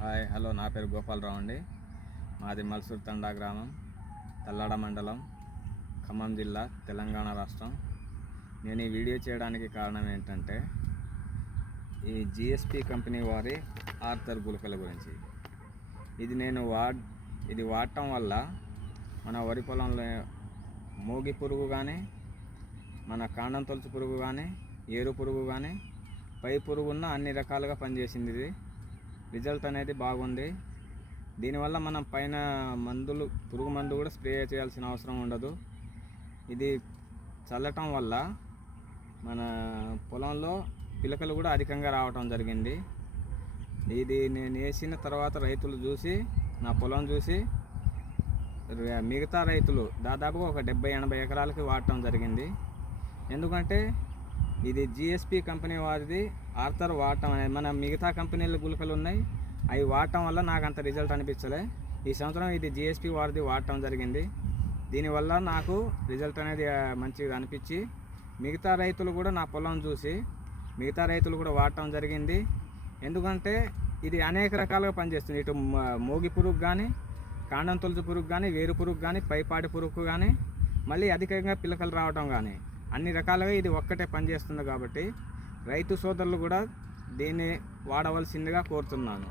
Hi hello, నా పేరు గోపాలరావు అండి. మాది మల్సూర్ తండా గ్రామం, తల్లాడ మండలం, ఖమ్మం జిల్లా, తెలంగాణ రాష్ట్రం. నేను ఈ వీడియో చేయడానికి కారణం ఏంటంటే ఈ జిఎస్పి కంపెనీ వారి ఆర్థర్ గుళికల గురించి. ఇది వాడటం వల్ల మన వరి పొలంలో మోగి పురుగు కానీ, మన కాండం తొలుచు పురుగు కానీ, ఏరు పురుగు కానీ, పై పురుగున్న అన్ని రకాలుగా పనిచేసింది. ఇది రిజల్ట్ అనేది బాగుంది. దీనివల్ల మనం పైన పురుగు మందు కూడా స్ప్రే చేయాల్సిన అవసరం ఉండదు. ఇది చల్లటం వల్ల మన పొలంలో పిలకలు కూడా అధికంగా రావటం జరిగింది. ఇది నేను వేసిన తర్వాత రైతులు చూసి, నా పొలం చూసి మిగతా రైతులు దాదాపుగా ఒక 70-80 ఎకరాలకి వాడటం జరిగింది. ఎందుకంటే ఇది జిఎస్పి కంపెనీ వారిది ఆర్థర్ వాడటం అనేది, మన మిగతా కంపెనీల గుళికలు ఉన్నాయి, అవి వాడటం వల్ల నాకు అంత రిజల్ట్ అనిపించలే. ఈ సంవత్సరం ఇది జిఎస్పి వారిది వాడటం జరిగింది. దీనివల్ల నాకు రిజల్ట్ అనేది మంచిగా అనిపించి మిగతా రైతులు కూడా నా పొలం చూసి మిగతా రైతులు కూడా వాడటం జరిగింది. ఎందుకంటే ఇది అనేక రకాలుగా పనిచేస్తుంది. ఇటు మోగి పురుగు కానీ, కాండం తొలుచు పురుగు కానీ, వేరు పురుగు కానీ, పైపాటి పురుగు కానీ, మళ్ళీ అధికంగా పిలకలు రావటం కానీ, అన్ని రకాలుగా ఇది ఒక్కటే పనిచేస్తుంది. కాబట్టి రైతు సోదరులు కూడా దీన్ని వాడవలసిందిగా కోరుతున్నాను.